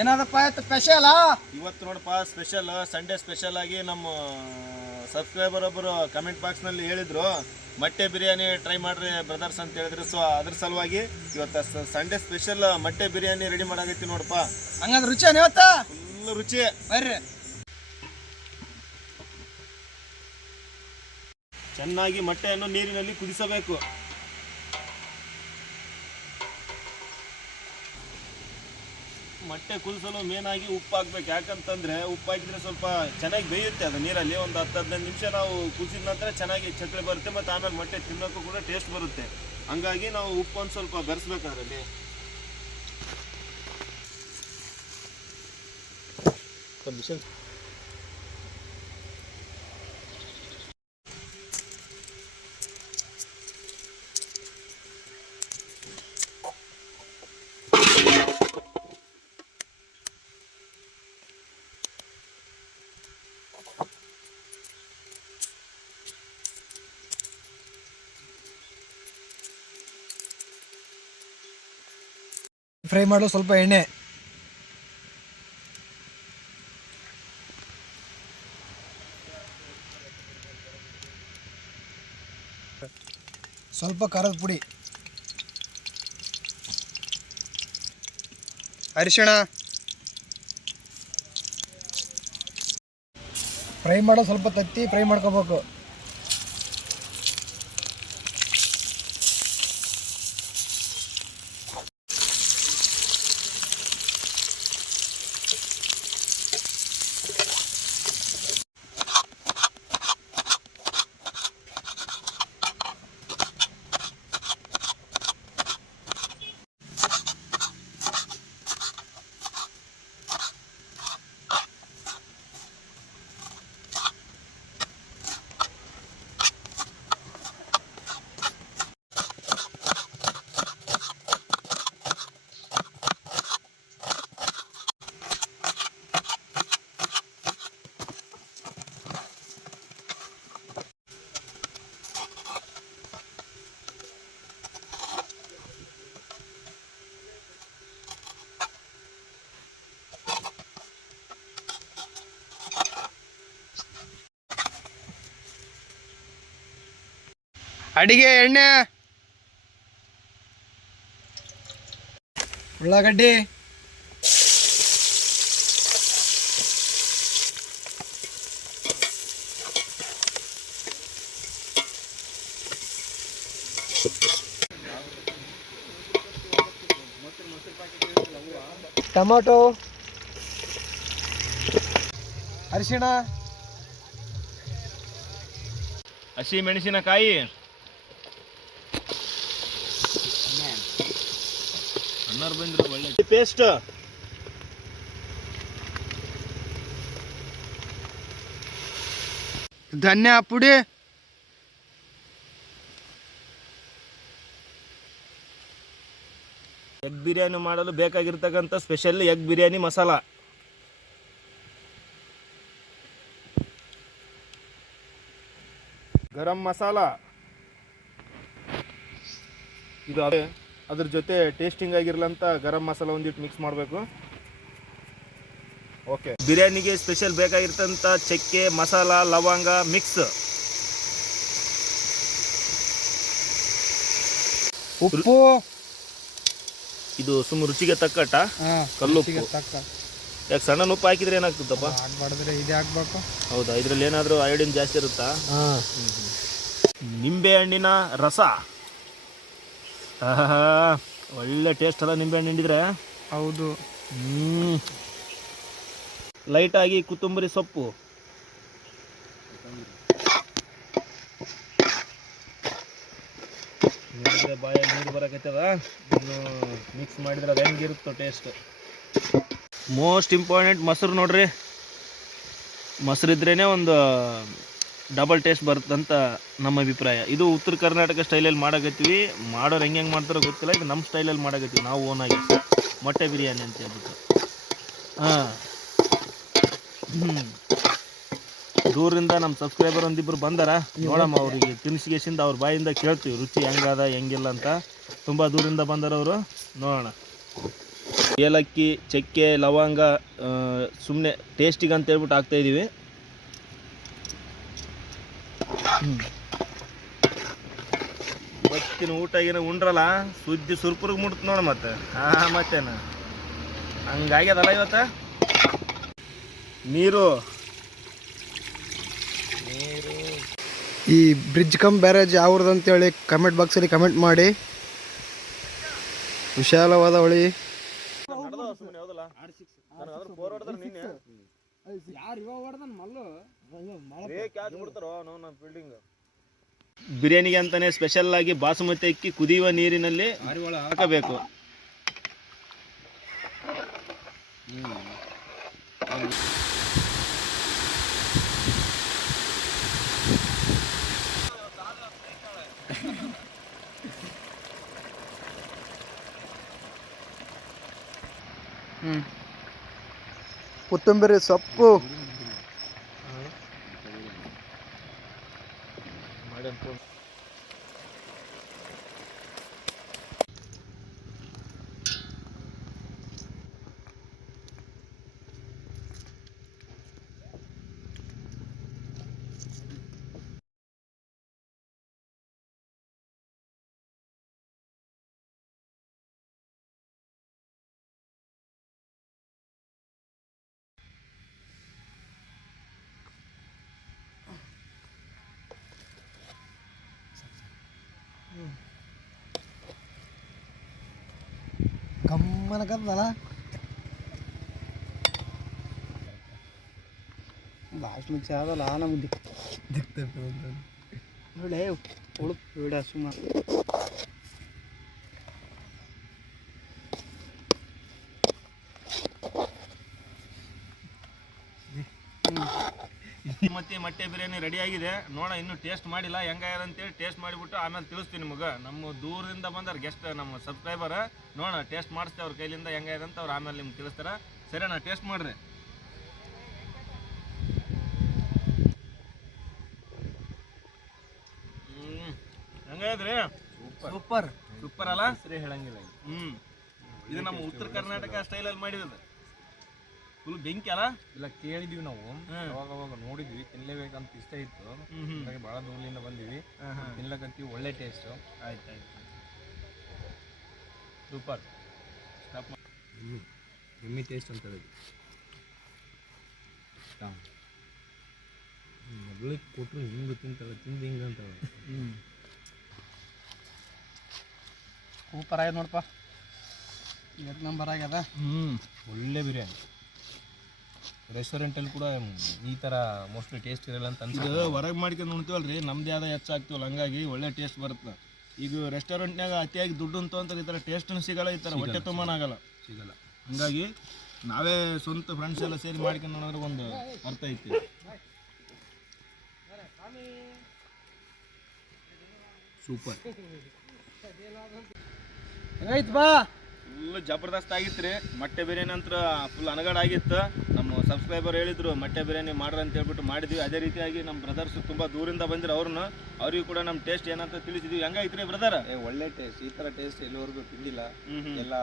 ಏನಾದಪ್ಪ special ಇವತ್ತು ನೋಡಪ್ಪ special Sunday special ಆಗಿ ನಮ್ಮ ಸಬ್ಸ್ಕ್ರೈಬರ್ ಒಬ್ಬರು ಕಮೆಂಟ್ ಬಾಕ್ಸ್ನಲ್ಲಿ ಹೇಳಿದ್ರು ಮೊಟ್ಟೆ ಬಿರಿಯಾನಿ ಟ್ರೈ ಮಾಡ್ರಿ ಬ್ರದರ್ಸ್ ಅಂತ ಹೇಳಿದ್ರು. ಸೊ ಅದ್ರ ಸಲುವಾಗಿ ಇವತ್ತು ಸಂಡೇ ಸ್ಪೆಷಲ್ ಮೊಟ್ಟೆ ಬಿರಿಯಾನಿ ರೆಡಿ ಮಾಡಾಕತ್ತಿ ನೋಡಪ್ಪ. ಹಂಗಂದ್ರೆ ರುಚಿ ಇವತ್ತ ಫುಲ್ ರುಚಿ. ಬರ್ರಿ ಚೆನ್ನಾಗಿ ಮೊಟ್ಟೆಯನ್ನು ನೀರಿನಲ್ಲಿ ಕುದಿಸಬೇಕು. ಮೊಟ್ಟೆ ಕುದಿಸಲು ಮೇನ್ ಆಗಿ ಉಪ್ಪು ಹಾಕ್ಬೇಕು. ಯಾಕಂತಂದ್ರೆ ಉಪ್ಪು ಹಾಕಿದ್ರೆ ಸ್ವಲ್ಪ ಚೆನ್ನಾಗಿ ಬೇಯುತ್ತೆ ಅದು ನೀರಲ್ಲಿ. ಒಂದು 10-15 ನಿಮಿಷ ನಾವು ಕುದಿಸಿದ ನಂತರ ಚೆನ್ನಾಗಿ ಚಕ್ರೆ ಬರುತ್ತೆ, ಮತ್ತು ಆಮೇಲೆ ಮೊಟ್ಟೆ ತಿನ್ನೋಕ್ಕೂ ಕೂಡ ಟೇಸ್ಟ್ ಬರುತ್ತೆ. ಹಂಗಾಗಿ ನಾವು ಉಪ್ಪು ಒಂದು ಸ್ವಲ್ಪ ಬೆರೆಸ್ಬೇಕು ಅದರಲ್ಲಿ. ಫ್ರೈ ಮಾಡಲು ಸ್ವಲ್ಪ ಎಣ್ಣೆ, ಸ್ವಲ್ಪ ಖಾರದ ಪುಡಿ, ಅರಿಶಿಣ, ಫ್ರೈ ಮಾಡೋ ಸ್ವಲ್ಪ ತತ್ತಿ ಫ್ರೈ ಮಾಡ್ಕೋಬೇಕು. ಅಡಿಗೆ ಎಣ್ಣೆ, ಉಳ್ಳಾಗಡ್ಡಿ, ಟೊಮೊಟೊ, ಅರಿಶಿಣ, ಹಸಿ ಮೆಣಸಿನಕಾಯಿ, ಒಳ್ಳೆ ಪೇಸ್ಟ್, ಧನಿಯಾ ಪುಡಿ, ಎಗ್ ಬಿರಿಯಾನಿ ಮಾಡಲು ಬೇಕಾಗಿರ್ತಕ್ಕಂಥ ಸ್ಪೆಷಲ್ ಎಗ್ ಬಿರಿಯಾನಿ ಮಸಾಲ, ಗರಂ ಮಸಾಲ, ಇದು ಅದ್ರ ಜೊತೆ ಟೇಸ್ಟಿಂಗ್ ಆಗಿರ್ಲಂತ ಗರಂ ಮಸಾಲ ಒಂದಿಟ್ಟು ಮಿಕ್ಸ್ ಮಾಡಬೇಕು. ಓಕೆ, ಬಿರಿಯಾನಿಗೆ ಸ್ಪೆಷಲ್ ಬೇಕಾಗಿರ್ತಂಥ ಚಕ್ಕೆ, ಮಸಾಲ, ಲವಂಗ ಮಿಕ್ಸ್, ಉಪ್ಪು, ಇದು ಸುಮ್ಮ ರುಚಿಗೆ ತಕ್ಕಟ್ಟ ಕಲ್ಲುಪ್ಪು. ಯಾಕೆ ಸಣ್ಣ ಉಪ್ಪು ಹಾಕಿದ್ರೆ ಏನಾಗ್ತದಪ್ಪ? ಇದೇ ಹಾಕ್ಬೇಕು. ಹೌದಾ, ಇದ್ರಲ್ಲಿ ಏನಾದರೂ ಅಯೋಡಿನ್ ಜಾಸ್ತಿ ಇರುತ್ತಾ? ನಿಂಬೆ ಹಣ್ಣಿನ ರಸ, ಒಳ್ಳೆ ಟೇಸ್ಟ್ ಅಲ್ಲ ನಿಂಬೆ ಹಣ್ಣು ಹಿಂಡಿದ್ರೆ. ಹೌದು. ಲೈಟಾಗಿ ಕೊತ್ತಂಬರಿ ಸೊಪ್ಪು, ನೋಡಿದ್ರೆ ಬಾಯಲ್ಲಿ ನೀರು ಬರಕತ್ತದ. ಇನ್ನು ಮಿಕ್ಸ್ ಮಾಡಿದ್ರೆ ಅದು ಹೆಂಗಿರುತ್ತೋ ಟೇಸ್ಟ್. ಮೋಸ್ಟ್ ಇಂಪಾರ್ಟೆಂಟ್ ಮೊಸರು ನೋಡ್ರಿ. ಮೊಸರಿದ್ರೇ ಒಂದು ಡಬಲ್ ಟೇಸ್ಟ್ ಬರುತ್ತಂತ ನಮ್ಮ ಅಭಿಪ್ರಾಯ. ಇದು ಉತ್ತರ ಕರ್ನಾಟಕ ಸ್ಟೈಲಲ್ಲಿ ಮಾಡಕತ್ತೀವಿ. ಮಾಡೋರು ಹೆಂಗೆ ಮಾಡ್ತಾರೋ ಗೊತ್ತಿಲ್ಲ, ಇದು ನಮ್ಮ ಸ್ಟೈಲಲ್ಲಿ ಮಾಡಕತ್ತೀವಿ ನಾವು ಓನಾಗಿ. ಮೊಟ್ಟೆ ಬಿರಿಯಾನಿ ಅಂತ ಹೇಳ್ಬಿಟ್ಟು. ದೂರಿಂದ ನಮ್ಮ ಸಬ್ಸ್ಕ್ರೈಬರ್ ಒಂದಿಬ್ಬರು ಬಂದಾರ, ನೋಡಮ್ಮ ಅವರಿಗೆ ತಿನ್ಸಿಗೆಸಿಂದ ಅವ್ರ ಬಾಯಿಂದ ಕೇಳ್ತೀವಿ ರುಚಿ ಹೆಂಗದ ಹೆಂಗಿಲ್ಲ ಅಂತ. ತುಂಬ ದೂರಿಂದ ಬಂದಾರ ಅವರು, ನೋಡೋಣ. ಏಲಕ್ಕಿ, ಚಕ್ಕೆ, ಲವಂಗ ಸುಮ್ಮನೆ ಟೇಸ್ಟಿಗೆ ಅಂತ ಹೇಳ್ಬಿಟ್ಟು ಹಾಕ್ತಾಯಿದ್ದೀವಿ. ಇವತ್ತಿನ ಊಟ ಏನೋ ಉಂಡ್ರಲ್ಲ ಸುದ್ದಿ ಸುರ್ಪುರ್ಗೆ ಮುಡ್ತು ನೋಡು ಮತ್ತೆ. ಮತ್ತೇನ ಹಂಗಾಗ್ಯದಲ್ಲ ಇವತ್ತ. ನೀರು ಈ ಬ್ರಿಡ್ಜ್ ಕಮ್ ಬ್ಯಾರೇಜ್ ಯಾವ್ದು ಅಂತೇಳಿ ಕಮೆಂಟ್ ಬಾಕ್ಸಲ್ಲಿ ಕಮೆಂಟ್ ಮಾಡಿ. ವಿಶಾಲವಾದ ಹೊಳಿ. ಬಿರಿಯಾನಿಗೆ ಅಂತಾನೆ ಸ್ಪೆಷಲ್ ಆಗಿ ಬಾಸುಮತಿ ಅಕ್ಕಿ ಕುದಿಯುವ ನೀರಿನಲ್ಲಿ ಹಾಕಬೇಕು. ಕೊತ್ತಂಬರಿ ಸೊಪ್ಪು ಗಮ್ಮನಕತ್ತಲ್ಲ. ಲಾಸ್ಟ್ ಮಿಕ್ಸ್ ಆದಲ್ಲ ನಮ್ಗೆ ನೋಡಿ ಉಳುಪ್ ಬಿಡ ಸುಮಾರು. ಮತ್ತೆ ಮೊಟ್ಟೆ ಬಿರಿಯಾನಿ ರೆಡಿ ಆಗಿದೆ. ನೋಡ ಇನ್ನೂ ಟೇಸ್ಟ್ ಮಾಡಿಲ್ಲ, ಹೆಂಗಾಗ್ಯದ ಅಂತೇಳಿ ಟೇಸ್ಟ್ ಮಾಡಿಬಿಟ್ಟು ಆಮೇಲೆ ತಿಳಿಸ್ತೀನಿ ನಿಮಗೆ. ನಮ್ಮ ದೂರದಿಂದ ಬಂದಾರ ಗೆಸ್ಟ್, ನಮ್ಮ ಸಬ್ಸ್ಕ್ರೈಬರ್. ನೋಡೋಣ ಟೇಸ್ಟ್ ಮಾಡಿಸ್ತೇವೆ ಅವ್ರ ಕೈಲಿಂದ ಹೆಂಗಾಗ್ಯದ ಅಂತ. ಅವ್ರು ಆಮೇಲೆ ನಿಮ್ಗೆ ತಿಳಿಸ್ತಾರ. ಸರಿನಾ? ಟೇಸ್ಟ್ ಮಾಡ್ರಿ. ಹೆಂಗಾಗ್ಯದ್ರಿ? ಸೂಪರ್ ಸೂಪರ್ ಅಲ್ಲ? ಸರಿ ಹೇಳಂಗಿಲ್ಲ. ಇದು ನಮ್ಮ ಉತ್ತರ ಕರ್ನಾಟಕ ಸ್ಟೈಲಲ್ಲಿ ಮಾಡಿರೋದು. ಫುಲ್ ಬೆಂಕಿ ಅಲ್ಲ? ಇಲ್ಲ, ಕೇಳಿದ್ವಿ ನಾವು, ಅವಾಗ ನೋಡಿದ್ವಿ, ತಿನ್ಲೇಬೇಕಂತ ಇಷ್ಟ ಇತ್ತು. ಭಾಳ ದೂರದಿಂದ ಬಂದಿವಿ, ತಿನ್ಲಕತ್ತೀವಿ. ಒಳ್ಳೆ ಟೇಸ್ಟ್. ಆಯ್ತು ಸೂಪರ್. ಎಮ್ಮಿ ಟೇಸ್ಟ್ ಅಂತ ಹೇಳಿದ್ವಿ. ಮೊದಲಿಗೆ ಕೊಟ್ಟರು ಹಿಂಗೆ ತಿಂತಾಳೆ, ತಿಂದು ಹಿಂಗೆ ಅಂತಾಳೆ. ಸೂಪರ್ ಆಗ್ಯದ ನೋಡಪ್ಪ. 1 ನಂಬರ್ ಆಗ್ಯದ. ಒಳ್ಳೆ ಬಿರಿಯಾನಿ. ರೆಸ್ಟೋರೆಂಟಲ್ಲಿ ಕೂಡ ಈ ಥರ ಮೋಸ್ಟ್ಲಿ ಟೇಸ್ಟ್ ಇರಲ್ಲ ಅಂತ ಅನ್ಸುತ್ತೆ. ಹೊರಗೆ ಮಾಡ್ಕೊಂಡು ಉಣ್ತೀವಲ್ರಿ, ನಮ್ದು ಯಾವ್ದು ಹೆಚ್ಚಾಗ್ತೀವಲ್ಲ, ಹಂಗಾಗಿ ಒಳ್ಳೆ ಟೇಸ್ಟ್ ಬರುತ್ತೆ. ಈಗ ರೆಸ್ಟೋರೆಂಟ್ನಾಗ ಅತಿಯಾಗಿ ದುಡ್ಡು ಅಂತ ಈ ಥರ ಟೇಸ್ಟನ್ನು ಸಿಗಲ್ಲ, ಈ ಥರ ಹೊಟ್ಟೆ ತುಂಬಾನಾಗಲ್ಲ, ಸಿಗಲ್ಲ. ಹಂಗಾಗಿ ನಾವೇ ಸ್ವಂತ ಫ್ರೆಂಡ್ಸ್ ಎಲ್ಲ ಸೇರಿ ಮಾಡ್ಕೊಂಡು ನೋಡಿದ್ರೆ ಒಂದು ಅರ್ಥ ಐತಿ. ಸೂಪರ್. ಹೆಂಗಾಯ್ತು ಬಾ? ಫುಲ್ ಜಬರ್ದಸ್ತ್ ಆಗಿತ್ತು ರೀ. ಮೊಟ್ಟೆ ಬಿರಿಯಾನಿ ಅಂತ ಫುಲ್ ಅನಗಡ ಆಗಿತ್ತು. ನಮ್ಮ ಸಬ್ಸ್ಕ್ರೈಬರ್ ಹೇಳಿದ್ರು ಮೊಟ್ಟೆ ಬಿರಿಯಾನಿ ಮಾಡ್ರಿ ಅಂತ ಹೇಳ್ಬಿಟ್ಟು ಮಾಡಿದ್ವಿ. ಅದೇ ರೀತಿಯಾಗಿ ನಮ್ಮ ಬ್ರದರ್ಸ್ ತುಂಬ ದೂರಿಂದ ಬಂದಿರು, ಅವ್ರಿಗೂ ಕೂಡ ನಮ್ಮ ಟೇಸ್ಟ್ ಏನಂತ ತಿಳಿಸಿದ್ವಿ. ಹೆಂಗಾಯ್ತು ರೀ ಬ್ರದರ್? ಒಳ್ಳೆ ಟೇಸ್ಟ್. ಈ ಥರ ಟೇಸ್ಟ್ ಎಲ್ಲಿವರೆಗೂ ತಿಂದಿಲ್ಲ. ಎಲ್ಲ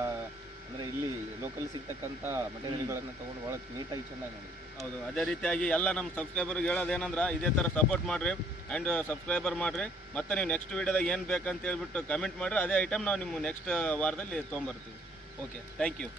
ಅಂದರೆ ಇಲ್ಲಿ ಲೋಕಲ್ ಸಿಗ್ತಕ್ಕಂಥ ಮಟನ್ಗಳನ್ನು ತೊಗೊಂಡು ಭಾಳ ನೀಟಾಗಿ ಚೆನ್ನಾಗಿ ಮಾಡಿದ್ವಿ. ಹೌದು, ಅದೇ ರೀತಿಯಾಗಿ ಎಲ್ಲ ನಮ್ಮ ಸಬ್ಸ್ಕ್ರೈಬರ್ಗೆ ಹೇಳೋದೇನಂದ್ರೆ ಇದೇ ಥರ ಸಪೋರ್ಟ್ ಮಾಡಿರಿ ಆ್ಯಂಡ್ ಸಬ್ಸ್ಕ್ರೈಬರ್ ಮಾಡಿರಿ. ಮತ್ತು ನೀವು ನೆಕ್ಸ್ಟ್ ವೀಡಿಯೋದಾಗ ಏನು ಬೇಕಂತ ಹೇಳ್ಬಿಟ್ಟು ಕಮೆಂಟ್ ಮಾಡಿರಿ. ಅದೇ ಐಟಮ್ ನಾವು ನಿಮ್ಮ ನೆಕ್ಸ್ಟ್ ವಾರದಲ್ಲಿ ತೊಗೊಂಬರ್ತೀವಿ. Okay, thank you.